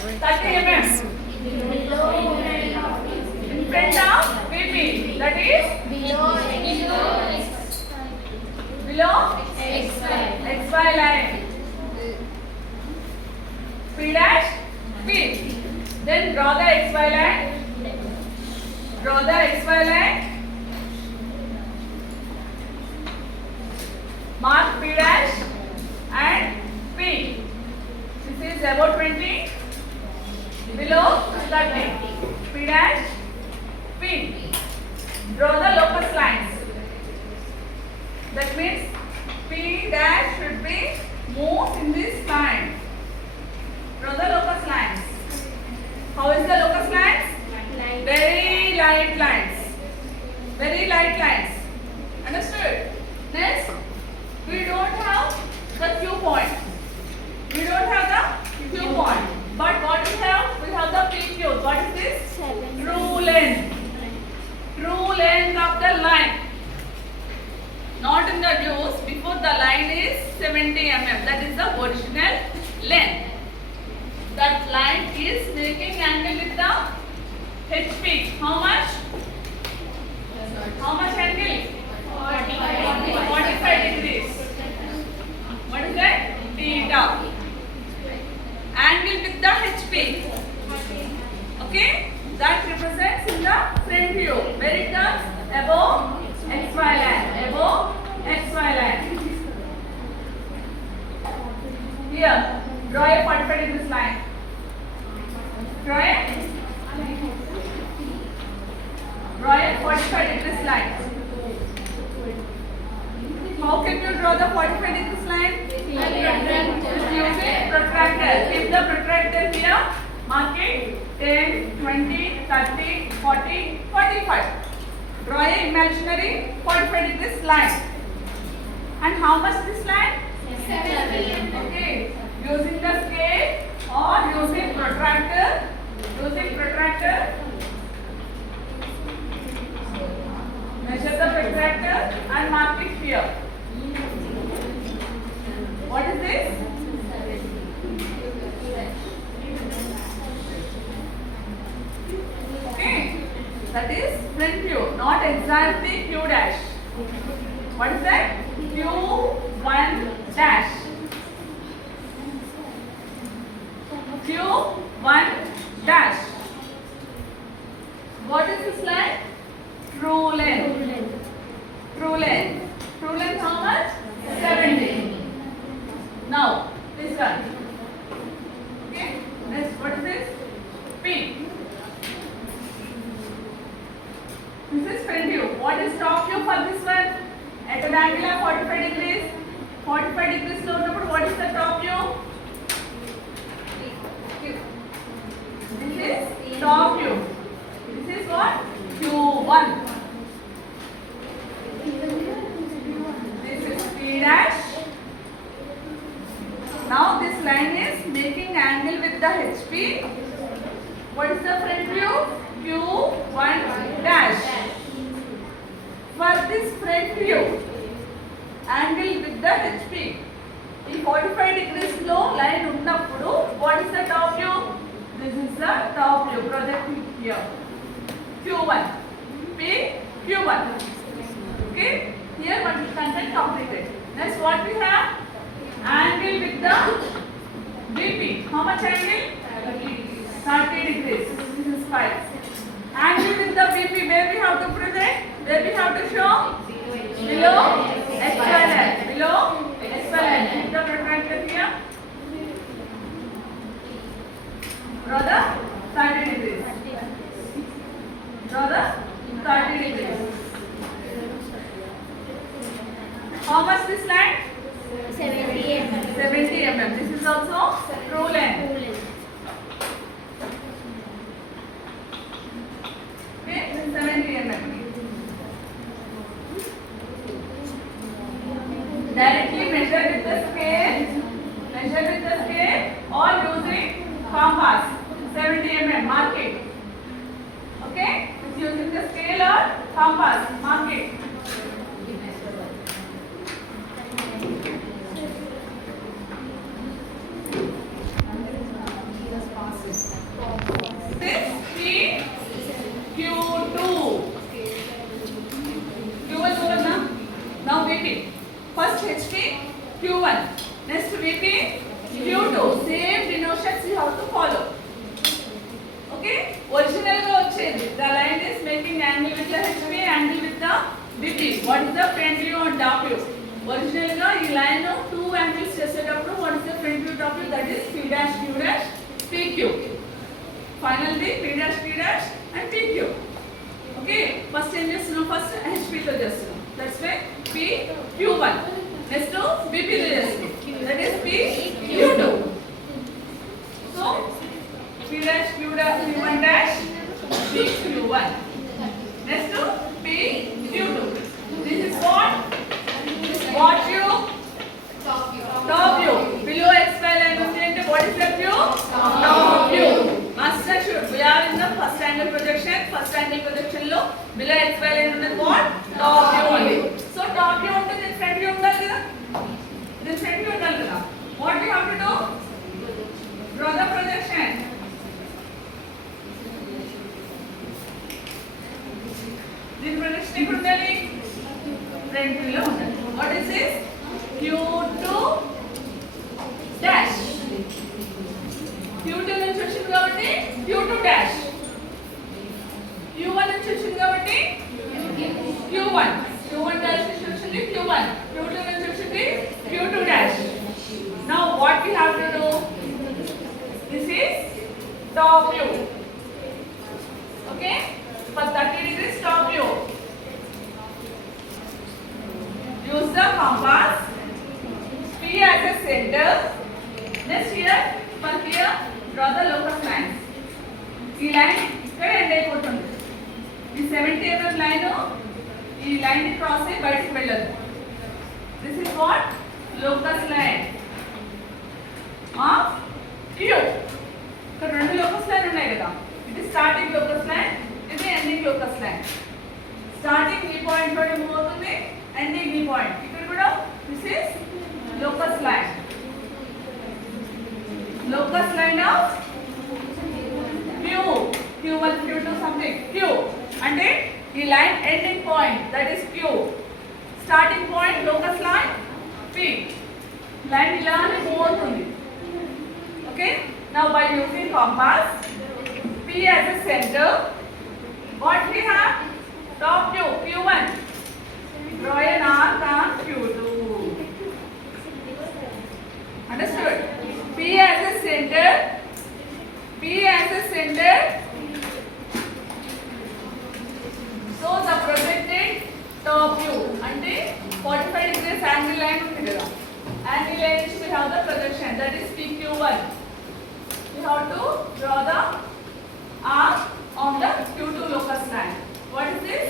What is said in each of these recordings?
30 mm. In front of VP, that is below XY line. P dash P. Then draw the XY line. Draw the XY line. Mark P dash and P. This is about 20. Below 30. P dash P. Draw the locus lines. That means P dash should be moved in this line. Draw the locus lines. How is the locus lines? Very light lines. Very light lines. Understood? Next, we don't have the Q point. We don't have the Q point. But what we have? We have the PQ. What is this? True length. True length of the line. Not in the views. Before the line is 70 mm. That is the original length. That line is making angle with the HP. How much? How much angle? 45 degrees. What is that? Theta. Angle with the HP. Okay? That represents in the front view. Where it comes? Above XY line. Above XY line. Here, draw a 45 degrees line. Draw a 45 degrees line. How can you draw the 45 degrees line? Using protractor. Keep the protractor here. Mark it 10, 20, 30, 40, 45. Draw a imaginary 45 degrees line. And how much this line? 7. Okay. Using the scale or using protractor. Using protractor. Measure the protractor and mark it here. What is this? Okay. That is front view, not exactly Q dash. What is that? Q1 dash. Q1 dash. What is this line? True length. True length. True length how much? 70. Now, this one. Okay. Next, what is this? P. This is front view. What is top view for this one? At an angle of 45 degrees. 45 degrees lo unnappudu what is the top view? This is top view. This is what? Q1. This is P dash. Now this line is making angle with the HP. What is the front view? Q1 dash. For this front view, angle with the HP. In 45 degrees low line unnappudu, what is the top view? This is the top view projecting here. Q1. P Q1. Okay. Here what is content completed. Next what we have? Angle with the BP. How much angle? 30 degrees. This is 5. Angle with the BP. Where we have to present? Where we have to show? Below XY line. Below XY line. Keep the protractor here. Draw the 30 degrees. Draw the 30 degrees. How much this line? 70 mm. 70 mm. This is also true length. Okay, 70 mm. Directly measure with the scale. Measure with the scale or using compass. 70 The line is making angle with the HP, angle with the BP. What is the front view and top view? Original ga ee line two angles చేసేటప్పుడు what is the front view, top view? That is P dash, Q dash, PQ. Finally P dash, Q dash and PQ. Okay, first ఏం చేస్తున్నాం? First HP తో చేస్తున్నాం. That's why P Q1. Next BP తో చేస్తున్నాం. That is P Q2. So P dash, Q dash, Q1 dash, P Q1. Next P Q2. This is what view? Top view. Below XY line ఉంది అంటే what is that view? Top view. Master should we are in the first angle projection. First angle projection లో below XY line ఉన్నది what? Top view only. So top view ఉంటే this front view ఉండాలి కదా? This front view ఉండాలి కదా? What we have to do? Draw the projection. This projection ఎక్కడ ఉండాలి? Front view లో ఉండాలి. What is this? Q2 dash. Q2 నుంచి వచ్చింది కాబట్టి Q2 dash. Q1 నుంచి వచ్చింది కాబట్టి Q1. Q1 dash నుంచి వచ్చింది Q1. Q2 నుంచి వచ్చింది Q2 dash. Now what we have to do? This is top view. Okay? For 30 degrees top view. Use the compass. P as a center. Next here, for here, draw the locus lines. ఈ line ఇక్కడ end అయిపోతుంది. ఈ 70 mm line ఈ line ని cross అయ్యి బయటికి వెళ్ళదు. This is what? Locus line of Q. ఇక్కడ రెండు లోకస్ లైన్ ఉన్నాయి కదా. ఇది స్టార్టింగ్ లోకస్ లైన్, ఇది ఎండింగ్ లోకస్ లైన్. స్టార్టింగ్ ఈ పాయింట్ తోటి మూవ్ అవుతుంది, ఎండింగ్ ఈ పాయింట్. ఇక్కడ కూడా this is locus line. Locus line of Q. Q1, Q2 something. Q. అంటే ఈ line ending point, that is Q. Starting point locus line P. Line ఇలానే move అవుతుంది. Okay? Now by using compass, P as a center, what we have? Top view Q1. Draw an arc on Q2. Understood? P as a center. P as a center. So the projected top view అంటే 45 degrees angle line ఉంది కదా. Angle line we have the projection, that is PQ1. We have to draw the arc on the Q2 locus line. What is this?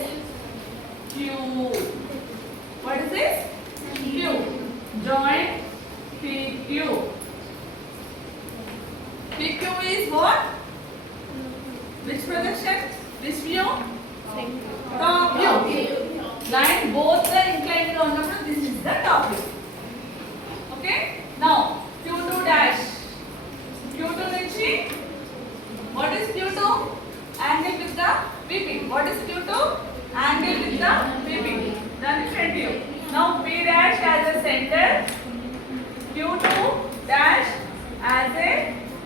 Q. What is this? Q. Join PQ. PQ is what? Which projection? Which view? Top view. Line both the inclined on the front. This is the top view. Okay? Now Q2 dash. Q2 నుంచి what is Q2? Angle with the BP. What is Q2? Angle with the BP. Then front view. Now P dash as a center, Q2 dash as a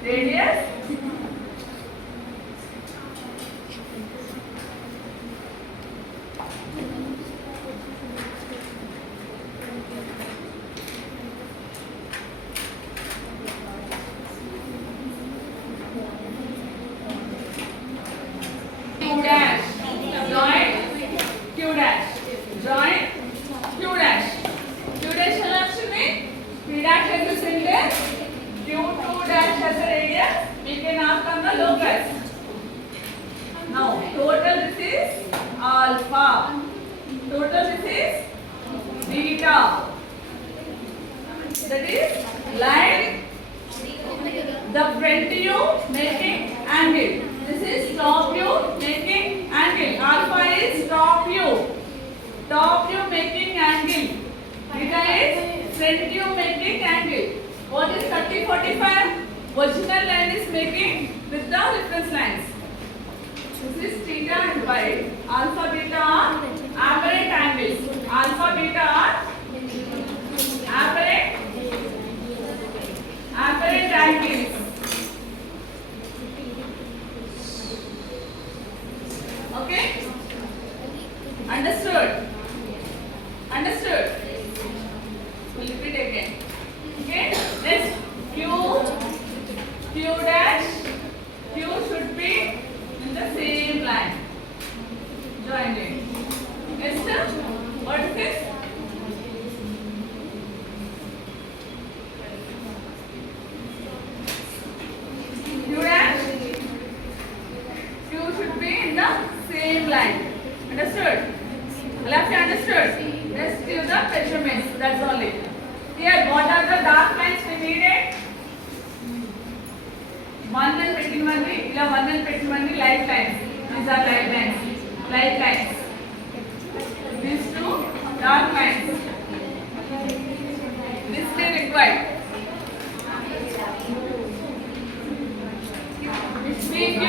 radius. Q dash. Join Q dash. Join Q dash. Q dash ఎలా వచ్చింది? P dash as a center, Q2 dash as a radius. We can ask on the locus. Now total this is alpha. Total this is beta. That is line the front view making angle. This is top view making angle. Alpha is top view. Top view making angle. Beta is front view making angle. What is 30-45? Original line is making with the reference lines. This is theta and phi. Alpha beta are apparent angles. Alpha beta are apparent angles. Q dash, Q should be in the same line. Join it. Next, what is this? Q dash, Q should be in the same line. Understood? Left understood? Let's do the measurements. That's only. Here, what are the dark lines we needed? One and pettinvandi, ila one and pettinvandi light lines. These are light lines. Light lines. These two dark lines. This we required. It's PQ.